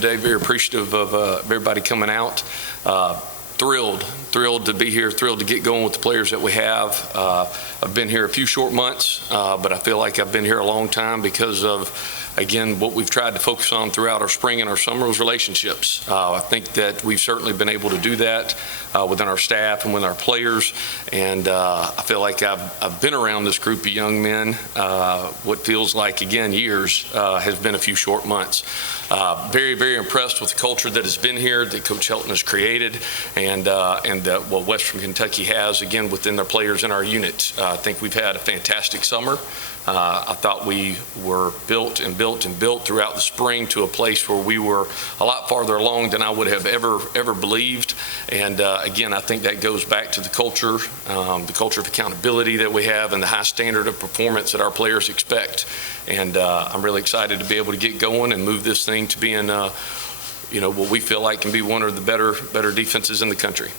today. Very appreciative of everybody coming out. Thrilled to be here, thrilled to get going with the players that we have. I've been here a few short months, but I feel like I've been here a long time because of, again, what we've tried to focus on throughout our spring and our summer was relationships. I think that we've certainly been able to do that within our staff and with our players, and I feel like I've been around this group of young men. What feels like, again, years has been a few short months. Very, very impressed with the culture that has been here, that Coach Helton has created, and what Western Kentucky has, again, within their players in our unit. I think we've had a fantastic summer. I thought we were built throughout the spring to a place where we were a lot farther along than I would have ever believed. And again, I think that goes back to the culture of accountability that we have and the high standard of performance that our players expect. And I'm really excited to be able to get going and move this thing to being, what we feel like can be one of the better defenses in the country.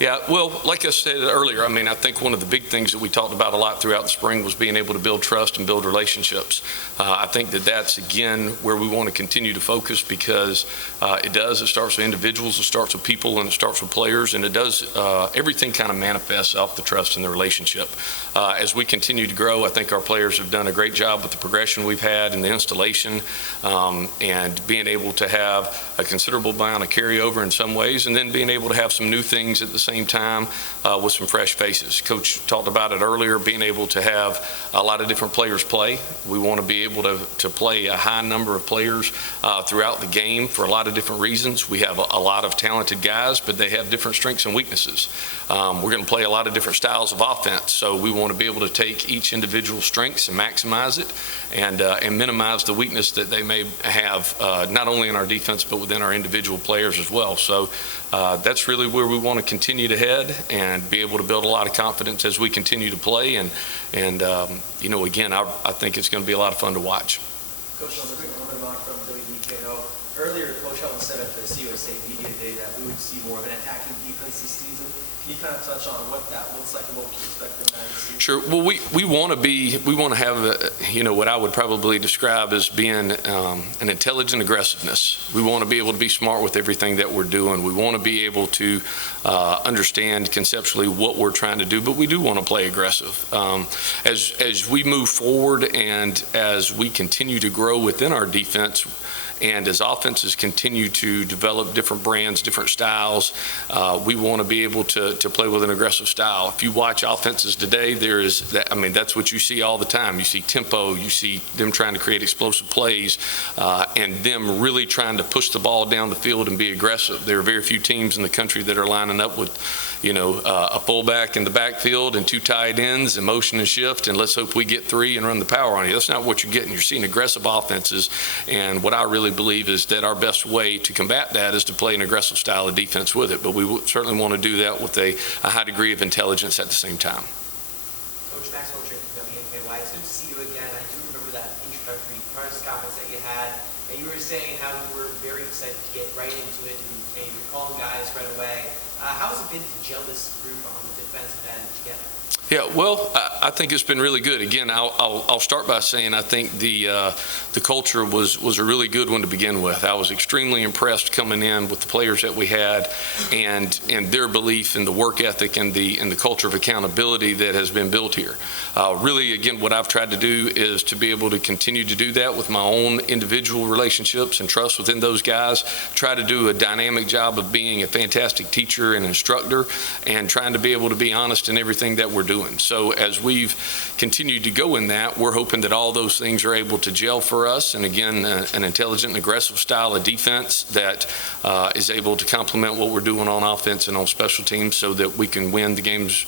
Yeah, well, like I said earlier, I think one of the big things that we talked about a lot throughout the spring was being able to build trust and build relationships. I think that's, again, where we want to continue to focus because it starts with individuals, it starts with people, and it starts with players, and it does, everything kind of manifests off the trust and the relationship. As we continue to grow, I think our players have done a great job with the progression we've had and the installation, and being able to have a considerable amount of carryover in some ways, and then being able to have some new things at the same time with some fresh faces. Coach talked about it earlier, being able to have a lot of different players play. We want to be able to play a high number of players throughout the game for a lot of different reasons. We have a lot of talented guys, but they have different strengths and weaknesses. We're going to play a lot of different styles of offense, so we want to be able to take each individual strengths and maximize it and minimize the weakness that they may have, not only in our defense, but within our individual players as well. So that's really where we want to continue to head and be able to build a lot of confidence as we continue to play. And again, I think it's going to be a lot of fun to watch. Coach, I'm from WKU. Earlier, Coach Helton said at the CUSA Media Day that we would see more of an attacking defense this season. Can you kind of touch on what that looks like and what we can expect from that season? Sure. Well, we want to have what I would probably describe as being an intelligent aggressiveness. We want to be able to be smart with everything that we're doing. We want to be able to understand conceptually what we're trying to do, but we do want to play aggressive. As we move forward and as we continue to grow within our defense, and as offenses continue to develop different brands, different styles, we want to be able to play with an aggressive style. If you watch offenses today, that's what you see all the time. You see tempo, you see them trying to create explosive plays, and them really trying to push the ball down the field and be aggressive. There are very few teams in the country that are lining up with, a fullback in the backfield and two tight ends and motion and shift, and let's hope we get three and run the power on you. That's not what you're getting. You're seeing aggressive offenses, and what I really believe is that our best way to combat that is to play an aggressive style of defense with it, but we certainly want to do that with a high degree of intelligence at the same time. Coach Maxwell from WKU, it's good to see you again. I do remember that introductory press conference that you had, and you were saying how you were very excited to get right into it, and you were calling guys right away. How has it been to gel this group on the defensive end together? Yeah, well, I think it's been really good. Again, I'll start by saying I think the culture was a really good one to begin with. I was extremely impressed coming in with the players that we had and their belief in the work ethic and the culture of accountability that has been built here. Really, again, what I've tried to do is to be able to continue to do that with my own individual relationships and trust within those guys. Try to do a dynamic job of being a fantastic teacher and instructor and trying to be able to be honest in everything that we're doing. So as we've continued to go in that, we're hoping that all those things are able to gel for us. And again, an intelligent and aggressive style of defense that is able to complement what we're doing on offense and on special teams so that we can win the games,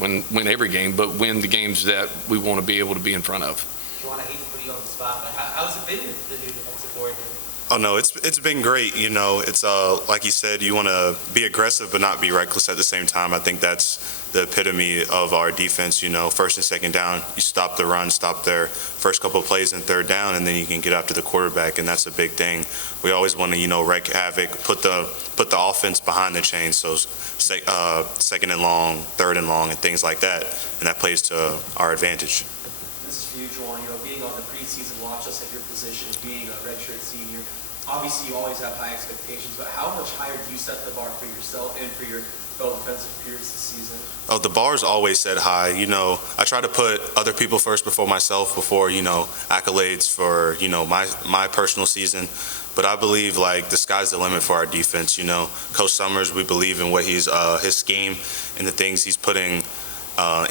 win every game, but win the games that we want to be able to be in front of. Juwuan, I hate to put you on the spot, but how's it been with the new defensive coordinator? Oh no, it's been great. You know, it's like you said, you want to be aggressive but not be reckless at the same time. I think that's the epitome of our defense. You know, first and second down, you stop the run, stop their first couple of plays and third down, and then you can get after the quarterback, and that's a big thing. We always want to wreak havoc, put the offense behind the chains, so second and long, third and long, and things like that, and that plays to our advantage. This is for you, Juwuan. Being on the preseason watch list at your position, being a redshirt senior, obviously you always have high expectations, but how much higher do you set the bar for yourself and for your fellow defensive peers this season? Oh, the bar's always set high. You know, I try to put other people first before myself, before, accolades for, my personal season. But I believe, the sky's the limit for our defense. Coach Summers, we believe in what his scheme and the things he's putting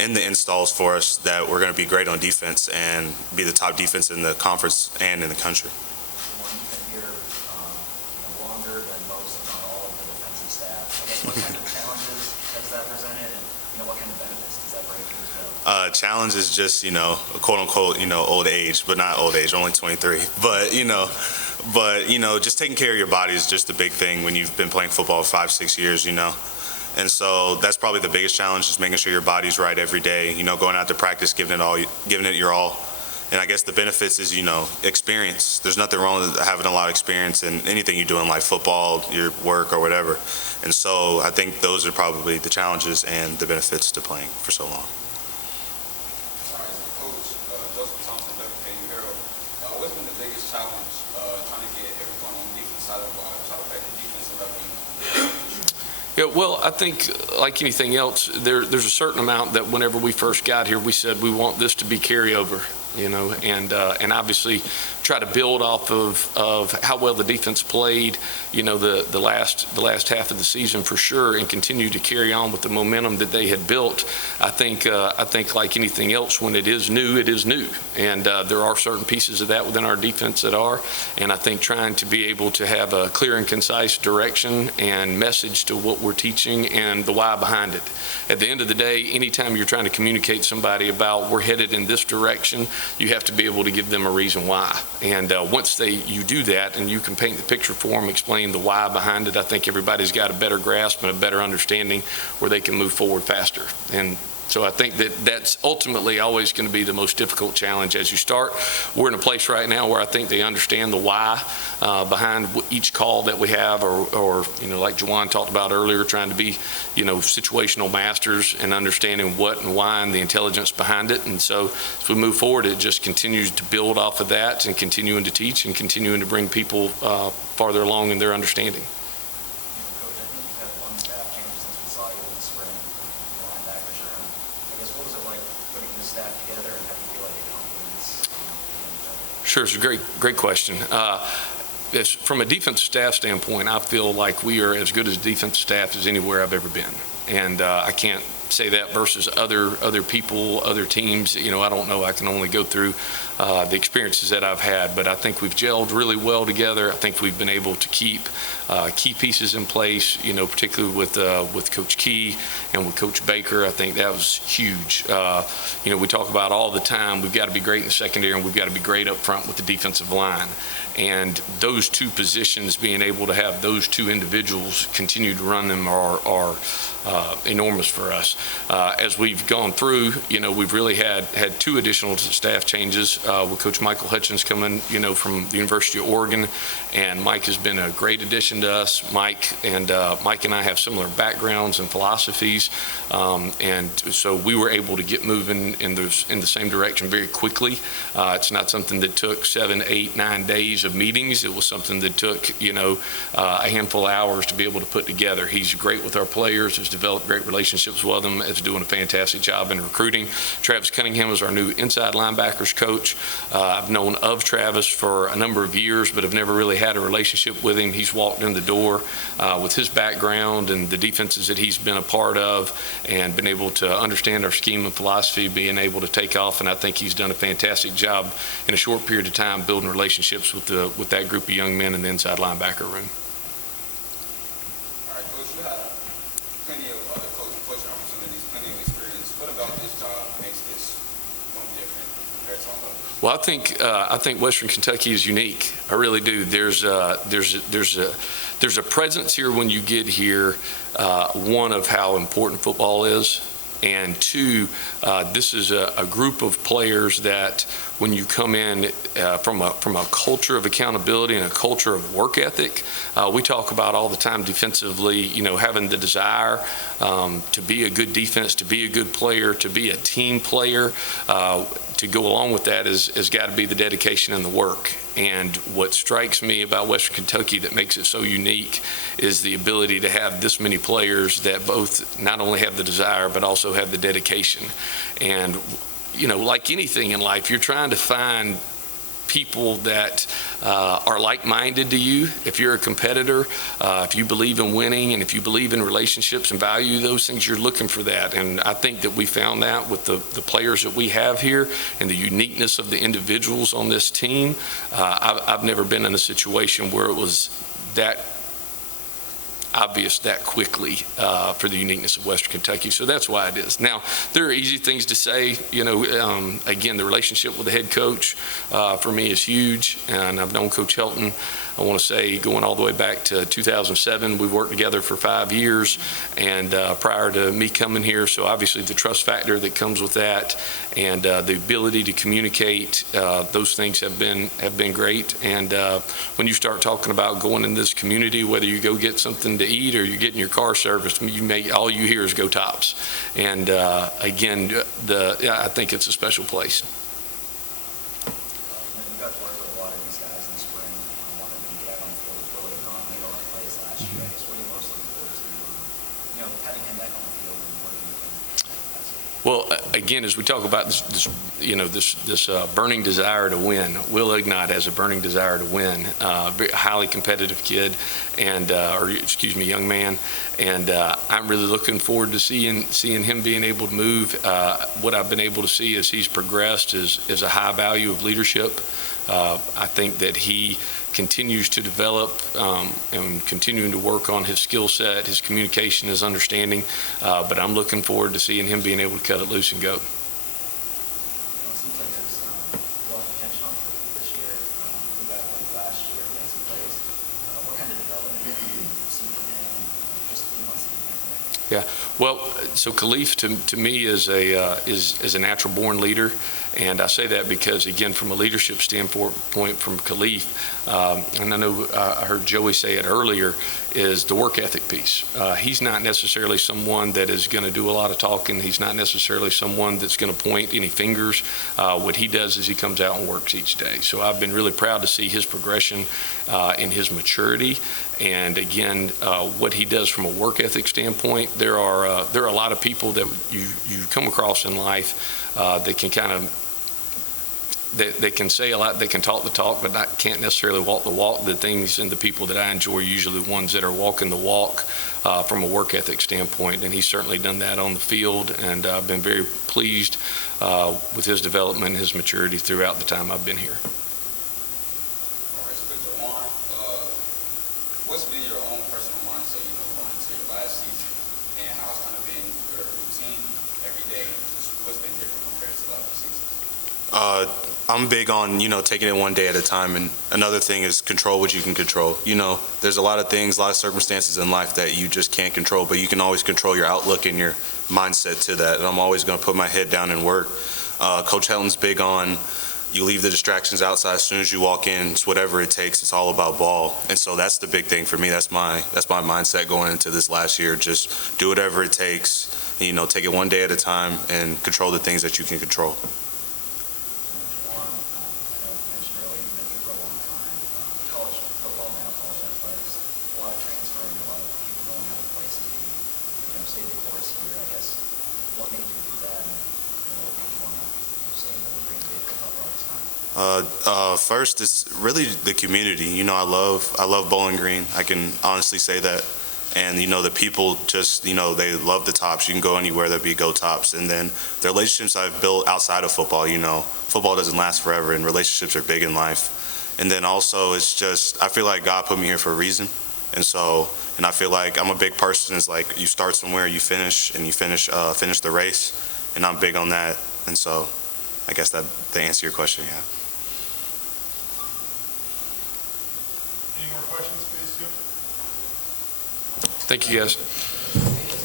in the installs for us, that we're going to be great on defense and be the top defense in the conference and in the country. You've been here longer than most, if not all, of the defensive staff. I guess what kind of challenges has that presented, and what kind of benefits does that bring to you as well? Challenge is just, quote unquote, old age, but not old age, only 23. But, just taking care of your body is just a big thing when you've been playing football 5-6 years, And so that's probably the biggest challenge, just making sure your body's right every day, going out to practice, giving it your all. And I guess the benefits is, experience. There's nothing wrong with having a lot of experience in anything you do in life, football, your work, or whatever. And so I think those are probably the challenges and the benefits to playing for so long. What's been the biggest challenge trying to get everyone on the defense side of the ball, try to affect the defensive level? Yeah, well, I think like anything else, there's a certain amount that whenever we first got here, we said we want this to be carryover, and obviously try to build off of how well the defense played, the last half of the season for sure, and continue to carry on with the momentum that they had built. I think like anything else, when it is new, and there are certain pieces of that within our defense that are, and I think trying to be able to have a clear and concise direction and message to what we're teaching and the why behind it. At the end of the day, anytime you're trying to communicate somebody about we're headed in this direction, you have to be able to give them a reason why. And once you do that and you can paint the picture for them, explain the why behind it, I think everybody's got a better grasp and a better understanding where they can move forward faster. And so I think that's ultimately always going to be the most difficult challenge as you start. We're in a place right now where I think they understand the why behind each call that we have, or like Juwuan talked about earlier, trying to be, situational masters and understanding what and why and the intelligence behind it. And so as we move forward, it just continues to build off of that and continuing to teach and continuing to bring people farther along in their understanding. Coach, I think you've had one staff change since we saw you in the spring. Linebackers around. I guess, what was it like putting this staff together, and how do you feel like it complements each other? Sure, it's a great question. From a defensive staff standpoint, I feel like we are as good as defensive staff as anywhere I've ever been. And I can't say that versus other people, other teams. I don't know. I can only go through the experiences that I've had. But I think we've gelled really well together. I think we've been able to keep key pieces in place, particularly with Coach Key and with Coach Baker. I think that was huge. We talk about all the time, we've got to be great in the secondary and we've got to be great up front with the defensive line. And those two positions, being able to have those two individuals continue to run them are enormous for us. As we've gone through, we've really had two additional staff changes with Coach Michael Hutchins coming, from the University of Oregon, and Mike has been a great addition to us. Mike and I have similar backgrounds and philosophies, and so we were able to get moving in the same direction very quickly. It's not something that took 7, 8, 9 days of meetings. It was something that took, a handful of hours to be able to put together. He's great with our players, has developed great relationships with them, is doing a fantastic job in recruiting. Travis Cunningham is our new inside linebackers coach. I've known of Travis for a number of years, but have never really had a relationship with him. He's walked in the door with his background and the defenses that he's been a part of and been able to understand our scheme and philosophy, being able to take off, and I think he's done a fantastic job in a short period of time building relationships with that group of young men in the inside linebacker room. All right, Coach, you had plenty of other coaching opportunities, plenty of experience. What about this job makes this one different compared to all others? Well, I think Western Kentucky is unique. I really do. There's a presence here when you get here. One, of how important football is, and two, this is a group of players that, when you come in from a culture of accountability and a culture of work ethic, we talk about all the time defensively, having the desire to be a good defense, to be a good player, to be a team player. To go along with that has got to be the dedication and the work. And what strikes me about Western Kentucky that makes it so unique is the ability to have this many players that both not only have the desire but also have the dedication. And like anything in life, you're trying to find people that are like-minded to you. If you're a competitor, if you believe in winning, and if you believe in relationships and value those things, you're looking for that. And I think that we found that with the players that we have here and the uniqueness of the individuals on this team. I've never been in a situation where it was that obvious that quickly for the uniqueness of Western Kentucky. So that's why it is. Now, there are easy things to say. Again, the relationship with the head coach for me is huge, and I've known Coach Helton, I want to say, going all the way back to 2007. We've worked together for 5 years, and prior to me coming here, so obviously the trust factor that comes with that, and the ability to communicate, those things have been great. And when you start talking about going in this community, whether you go get something to eat or you're getting your car serviced, all you hear is "Go Tops." And again, I think it's a special place. You got to work with a lot of these guys in the spring. One of them, Gavin, was really gone, made a lot of plays last year. I guess what are you most looking forward to, having him back on the field and working with him? Well, again, as we talk about this burning desire to win, Will Ignat has a burning desire to win. Very highly competitive kid, young man, and I'm really looking forward to seeing him being able to move. What I've been able to see as he's progressed is a high value of leadership. I think that he continues to develop and continuing to work on his skill set, his communication, his understanding. But I'm looking forward to seeing him being able to cut it loose and go. It seems like there's a lot of attention on this year. We got one last year, we had some plays. What kind of development have you seen from him in just a few months that you've been there? Yeah, well, so Khalif to me is a natural born leader. And I say that because, again, from a leadership standpoint from Khalif, and I know I heard Joey say it earlier, is the work ethic piece. He's not necessarily someone that is going to do a lot of talking. He's not necessarily someone that's going to point any fingers. What he does is he comes out and works each day. So I've been really proud to see his progression in his maturity. And again, what he does from a work ethic standpoint, there are a lot of people that you come across in life that can kind of they can say a lot, they can talk the talk, but can't necessarily walk the walk. The things and the people that I enjoy are usually ones that are walking the walk from a work ethic standpoint, and he's certainly done that on the field, and I've been very pleased with his development and his maturity throughout the time I've been here. All right, so Juwuan, what's been your own personal mindset, going into your last season, and how's kind of been your routine every day? Just what's been different compared to the other seasons? I'm big on, taking it one day at a time. And another thing is control what you can control. There's a lot of things, a lot of circumstances in life that you just can't control, but you can always control your outlook and your mindset to that. And I'm always going to put my head down and work. Coach Helton's big on, you leave the distractions outside as soon as you walk in. It's whatever it takes. It's all about ball. And so that's the big thing for me. That's my mindset going into this last year. Just do whatever it takes. Take it one day at a time and control the things that you can control. First, it's really the community. I love Bowling Green. I can honestly say that. And, the people just, they love the Tops. You can go anywhere, there'll be Go Tops. And then the relationships I've built outside of football, football doesn't last forever and relationships are big in life. And then also it's just, I feel like God put me here for a reason. And I feel like I'm a big person. It's like you start somewhere, you finish, and you finish the race. And I'm big on that. And so I guess that to answer your question, yeah. Any more questions for these two? Thank you, guys.